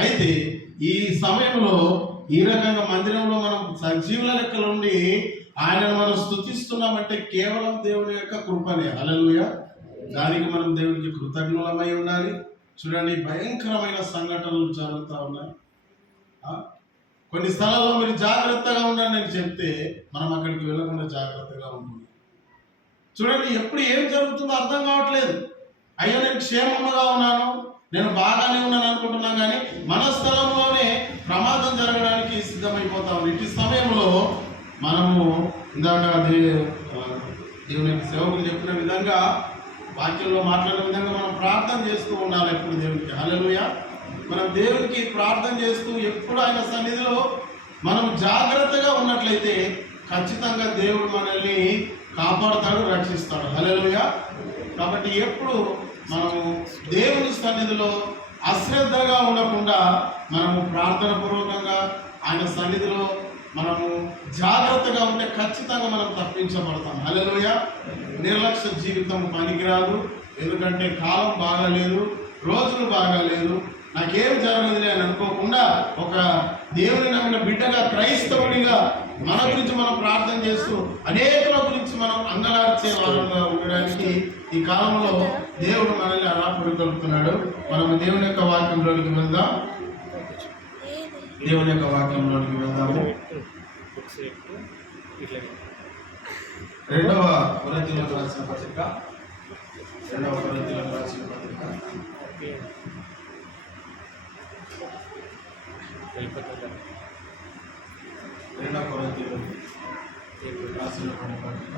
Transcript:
అయితే ఈ సమయంలో ఈ రకంగా మందిరంలో మనం సజీవుల లెక్కల నుండి ఆయనను మనం స్తుతిస్తున్నామంటే కేవలం దేవుని యొక్క కృపనే. హల్లెలూయా. దానికి మనం దేవునికి కృతజ్ఞులమై ఉండాలి. చూడండి, భయంకరమైన సంఘటనలు జరుగుతూ ఉన్నాయి. కొన్ని స్థలాల్లో మీరు జాగ్రత్తగా ఉండండి అని చెప్తే మనం అక్కడికి వెళ్ళకుండా జాగ్రత్తగా ఉంటుంది. చూడండి, ఎప్పుడు ఏం జరుగుతుందో అర్థం కావట్లేదు. అయ్యో నేను క్షేమంగా ఉన్నాను, నేను బాగానే ఉన్నాను అనుకుంటున్నాం, కానీ మన స్థలంలోనే ప్రమాదం జరగడానికి సిద్ధమైపోతా ఉంది. ఇటు సమయంలో మనము ఇందాక దేవుని సేవకులు చెప్పిన విధంగా, వాక్యంలో మాట్లాడిన విధంగా మనం ప్రార్థన చేస్తూ ఉండాలి ఎప్పుడు దేవునికి. హల్లెలూయా. మనం దేవునికి ప్రార్థన చేస్తూ ఎప్పుడు ఆయన సన్నిధిలో మనం జాగ్రత్తగా ఉన్నట్లయితే ఖచ్చితంగా దేవుడు మనల్ని కాపాడుతాడు, రక్షిస్తాడు. హల్లెలూయా. కాబట్టి ఎప్పుడు మనము దేవుని సన్నిధిలో అశ్రద్ధగా ఉండకుండా మనము ప్రార్థన పూర్వకంగా ఆయన సన్నిధిలో మనము జాగ్రత్తగా ఉంటే ఖచ్చితంగా మనం తప్పించబడతాం. హల్లెలూయా. నిర్లక్ష్య జీవితం పనికిరాదు. ఎందుకంటే కాలం బాగాలేదు, రోజులు బాగాలేదు, నాకేం జరగదులే అని అనుకోకుండా ఒక దేవుని నమ్మిన బిడ్డగా, క్రైస్తవుడిగా మన గురించి మనం ప్రార్థన చేస్తూ అనేకుల గురించి మనం అంగలార్చే వారంగా ఉండడానికి ఈ కాలంలో దేవుడు మనల్ని అలా పురికొల్పుతున్నాడు. మనము దేవుని యొక్క వాక్యంలోనికి వెళ్దాం. దేవుని యొక్క వాక్యంలోనికి వెళ్దాము. 2వ కొరింథీయులకు రాసిన పత్రిక 2వ కొరింథీయులకు రాసిన పత్రిక 2వ కొరింథీయులకు రాసిన పత్రిక